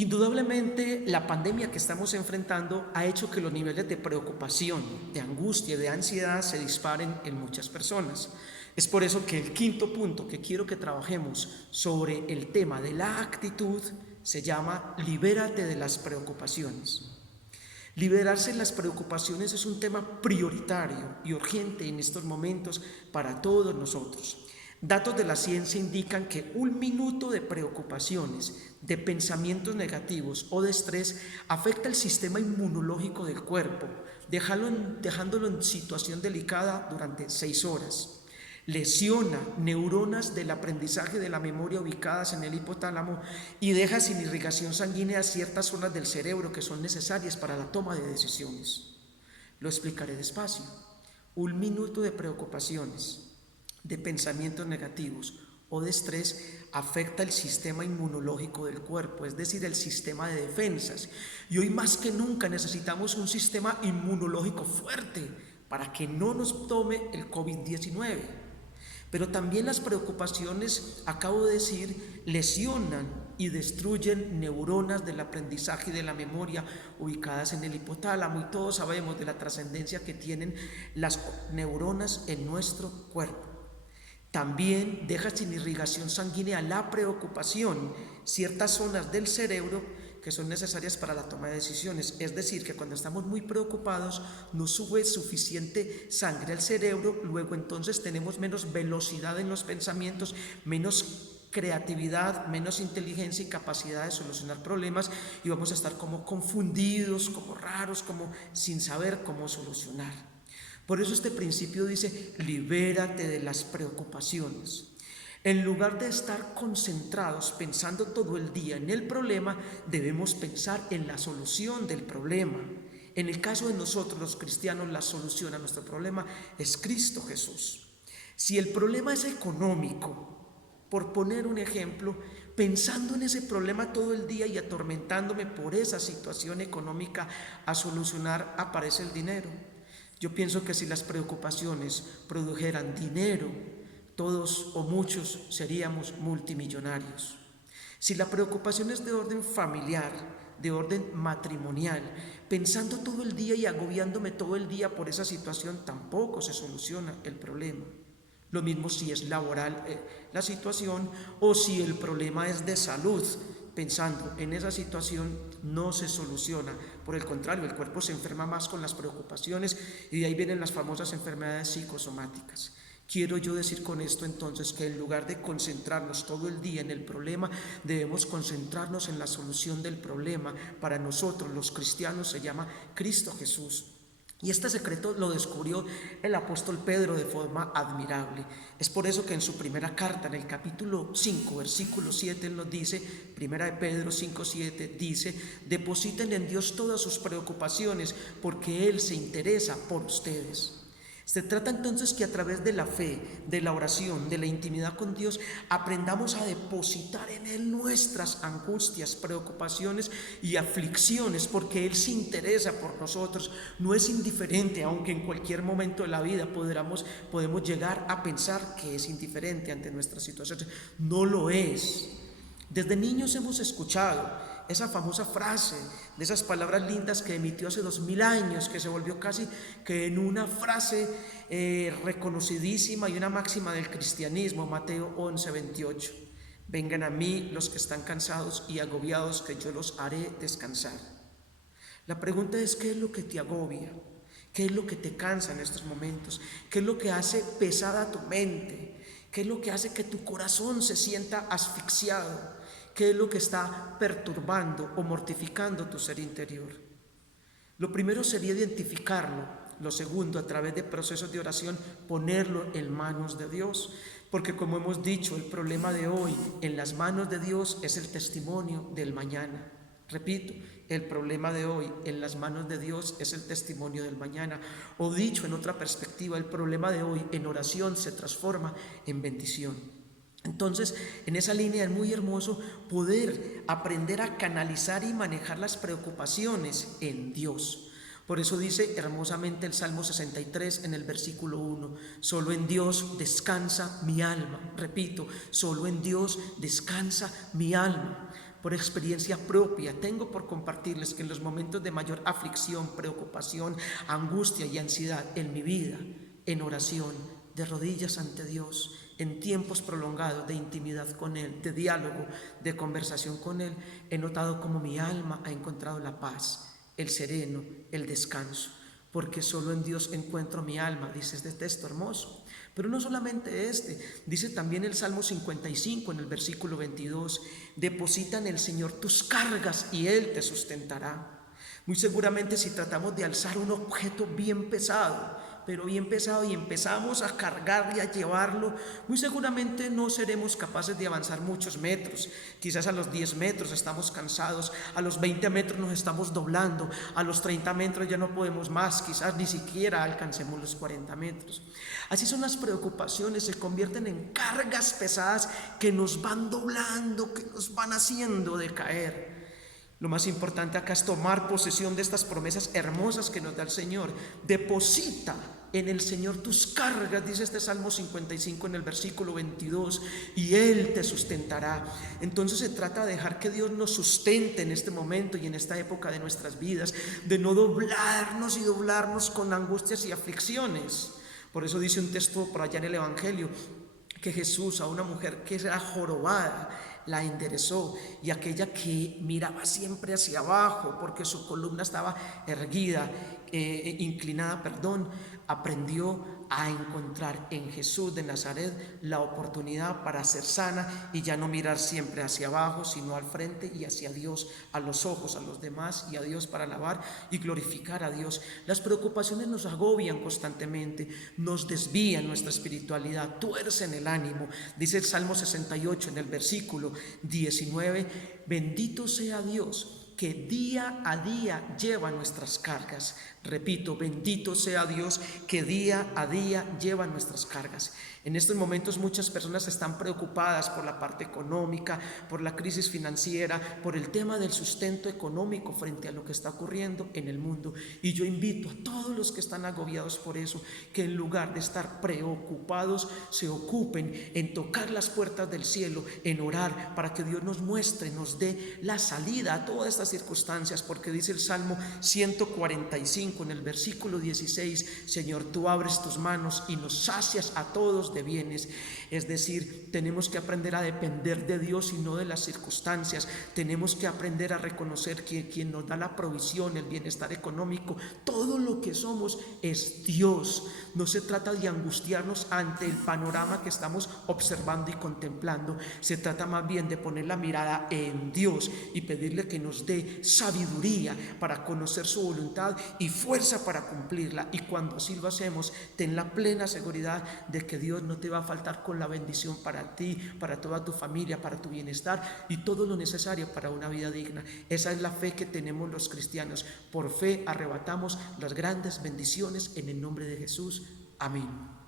Indudablemente, la pandemia que estamos enfrentando ha hecho que los niveles de preocupación, de angustia y de ansiedad se disparen en muchas personas. Es por eso que el quinto punto que quiero que trabajemos sobre el tema de la actitud se llama libérate de las preocupaciones. Liberarse de las preocupaciones es un tema prioritario y urgente en estos momentos para todos nosotros. Datos de la ciencia indican que un minuto de preocupaciones, de pensamientos negativos o de estrés afecta el sistema inmunológico del cuerpo, dejándolo en situación delicada durante 6 horas. Lesiona neuronas del aprendizaje de la memoria ubicadas en el hipotálamo y deja sin irrigación sanguínea ciertas zonas del cerebro que son necesarias para la toma de decisiones. Lo explicaré despacio. Un minuto de preocupaciones, de pensamientos negativos o de estrés afecta el sistema inmunológico del cuerpo, es decir, el sistema de defensas. Y hoy más que nunca necesitamos un sistema inmunológico fuerte para que no nos tome el COVID-19. Pero también las preocupaciones, acabo de decir, lesionan y destruyen neuronas del aprendizaje y de la memoria ubicadas en el hipotálamo, y todos sabemos de la trascendencia que tienen las neuronas en nuestro cuerpo. También deja sin irrigación sanguínea la preocupación, ciertas zonas del cerebro que son necesarias para la toma de decisiones. Es decir, que cuando estamos muy preocupados no sube suficiente sangre al cerebro, luego entonces tenemos menos velocidad en los pensamientos, menos creatividad, menos inteligencia y capacidad de solucionar problemas, y vamos a estar como confundidos, como raros, como sin saber cómo solucionar. Por eso este principio dice, libérate de las preocupaciones. En lugar de estar concentrados pensando todo el día en el problema, debemos pensar en la solución del problema. En el caso de nosotros los cristianos, la solución a nuestro problema es Cristo Jesús. Si el problema es económico, por poner un ejemplo, pensando en ese problema todo el día y atormentándome por esa situación económica a solucionar, aparece el dinero. Yo pienso que si las preocupaciones produjeran dinero, todos o muchos seríamos multimillonarios. Si la preocupación es de orden familiar, de orden matrimonial, pensando todo el día y agobiándome todo el día por esa situación, tampoco se soluciona el problema. Lo mismo si es laboral la situación, o si el problema es de salud, pensando en esa situación no se soluciona. Por el contrario, el cuerpo se enferma más con las preocupaciones, y de ahí vienen las famosas enfermedades psicosomáticas. Quiero yo decir con esto entonces que en lugar de concentrarnos todo el día en el problema, debemos concentrarnos en la solución del problema. Para nosotros los cristianos se llama Cristo Jesús. Y este secreto lo descubrió el apóstol Pedro de forma admirable. Es por eso que en su primera carta, en el capítulo 5, versículo 7, él nos dice, primera de Pedro 5, 7, dice, depositen en Dios todas sus preocupaciones, porque Él se interesa por ustedes. Se trata entonces que a través de la fe, de la oración, de la intimidad con Dios, aprendamos a depositar en Él nuestras angustias, preocupaciones y aflicciones, porque Él se interesa por nosotros, no es indiferente, aunque en cualquier momento de la vida podemos llegar a pensar que es indiferente ante nuestras situaciones. No lo es. Desde niños hemos escuchado esa famosa frase, de esas palabras lindas que emitió hace 2000 años, que se volvió casi que en una frase reconocidísima y una máxima del cristianismo, Mateo 11, 28. Vengan a mí los que están cansados y agobiados, que yo los haré descansar. La pregunta es, ¿qué es lo que te agobia? ¿Qué es lo que te cansa en estos momentos? ¿Qué es lo que hace pesada tu mente? ¿Qué es lo que hace que tu corazón se sienta asfixiado? ¿Qué es lo que está perturbando o mortificando tu ser interior? Lo primero sería identificarlo. Lo segundo, a través de procesos de oración, ponerlo en manos de Dios. Porque como hemos dicho, el problema de hoy en las manos de Dios es el testimonio del mañana. Repito, el problema de hoy en las manos de Dios es el testimonio del mañana. O dicho en otra perspectiva, el problema de hoy en oración se transforma en bendición. Entonces, en esa línea es muy hermoso poder aprender a canalizar y manejar las preocupaciones en Dios. Por eso dice hermosamente el Salmo 63 en el versículo 1, solo en Dios descansa mi alma. Repito, solo en Dios descansa mi alma. por experiencia propia, tengo por compartirles que en los momentos de mayor aflicción, preocupación, angustia y ansiedad en mi vida, en oración, de rodillas ante Dios, en tiempos prolongados de intimidad con Él, de diálogo, de conversación con Él, he notado como mi alma ha encontrado la paz, el sereno, el descanso, porque solo en Dios encuentro mi alma, dice este texto hermoso. Pero no solamente dice también el Salmo 55 en el versículo 22, deposita en el Señor tus cargas y Él te sustentará. Muy seguramente si tratamos de alzar un objeto bien pesado, pero bien pesado, y empezamos a cargar y a llevarlo, muy seguramente no seremos capaces de avanzar muchos metros. Quizás a los 10 metros estamos cansados, a los 20 metros nos estamos doblando, a los 30 metros ya no podemos más, quizás ni siquiera alcancemos los 40 metros. Así son las preocupaciones, se convierten en cargas pesadas que nos van doblando, que nos van haciendo decaer. Lo más importante acá es tomar posesión de estas promesas hermosas que nos da el Señor. Deposita en el Señor tus cargas, dice este Salmo 55 en el versículo 22, y Él te sustentará. Entonces se trata de dejar que Dios nos sustente en este momento y en esta época de nuestras vidas, de no doblarnos y doblarnos con angustias y aflicciones. Por eso dice un texto por allá en el Evangelio, que Jesús a una mujer que era jorobada la enderezó, y aquella que miraba siempre hacia abajo porque su columna estaba erguida, inclinada, aprendió a encontrar en Jesús de Nazaret la oportunidad para ser sana y ya no mirar siempre hacia abajo, sino al frente y hacia Dios, a los ojos, a los demás y a Dios, para alabar y glorificar a Dios. Las preocupaciones nos agobian constantemente, nos desvían nuestra espiritualidad, tuercen el ánimo. Dice el Salmo 68 en el versículo 19, bendito sea Dios que día a día lleva nuestras cargas. Repito, bendito sea Dios que día a día lleva nuestras cargas. En estos momentos muchas personas están preocupadas por la parte económica, por la crisis financiera, por el tema del sustento económico frente a lo que está ocurriendo en el mundo. Y yo invito a todos los que están agobiados por eso, que en lugar de estar preocupados, se ocupen en tocar las puertas del cielo, en orar para que Dios nos muestre, nos dé la salida a todas estas circunstancias, porque dice el Salmo 145 en el versículo 16, Señor, tú abres tus manos y nos sacias a todos de bienes. Es decir, tenemos que aprender a depender de Dios y no de las circunstancias. Tenemos que aprender a reconocer que quien nos da la provisión, el bienestar económico, todo lo que somos es Dios. No se trata de angustiarnos ante el panorama que estamos observando y contemplando. Se trata más bien de poner la mirada en Dios y pedirle que nos dé sabiduría para conocer su voluntad y fuerza para cumplirla. Y cuando así lo hacemos, ten la plena seguridad de que Dios no te va a faltar con la bendición para ti, para toda tu familia, para tu bienestar y todo lo necesario para una vida digna. Esa es la fe que tenemos los cristianos. Por fe arrebatamos las grandes bendiciones en el nombre de Jesús. Amén.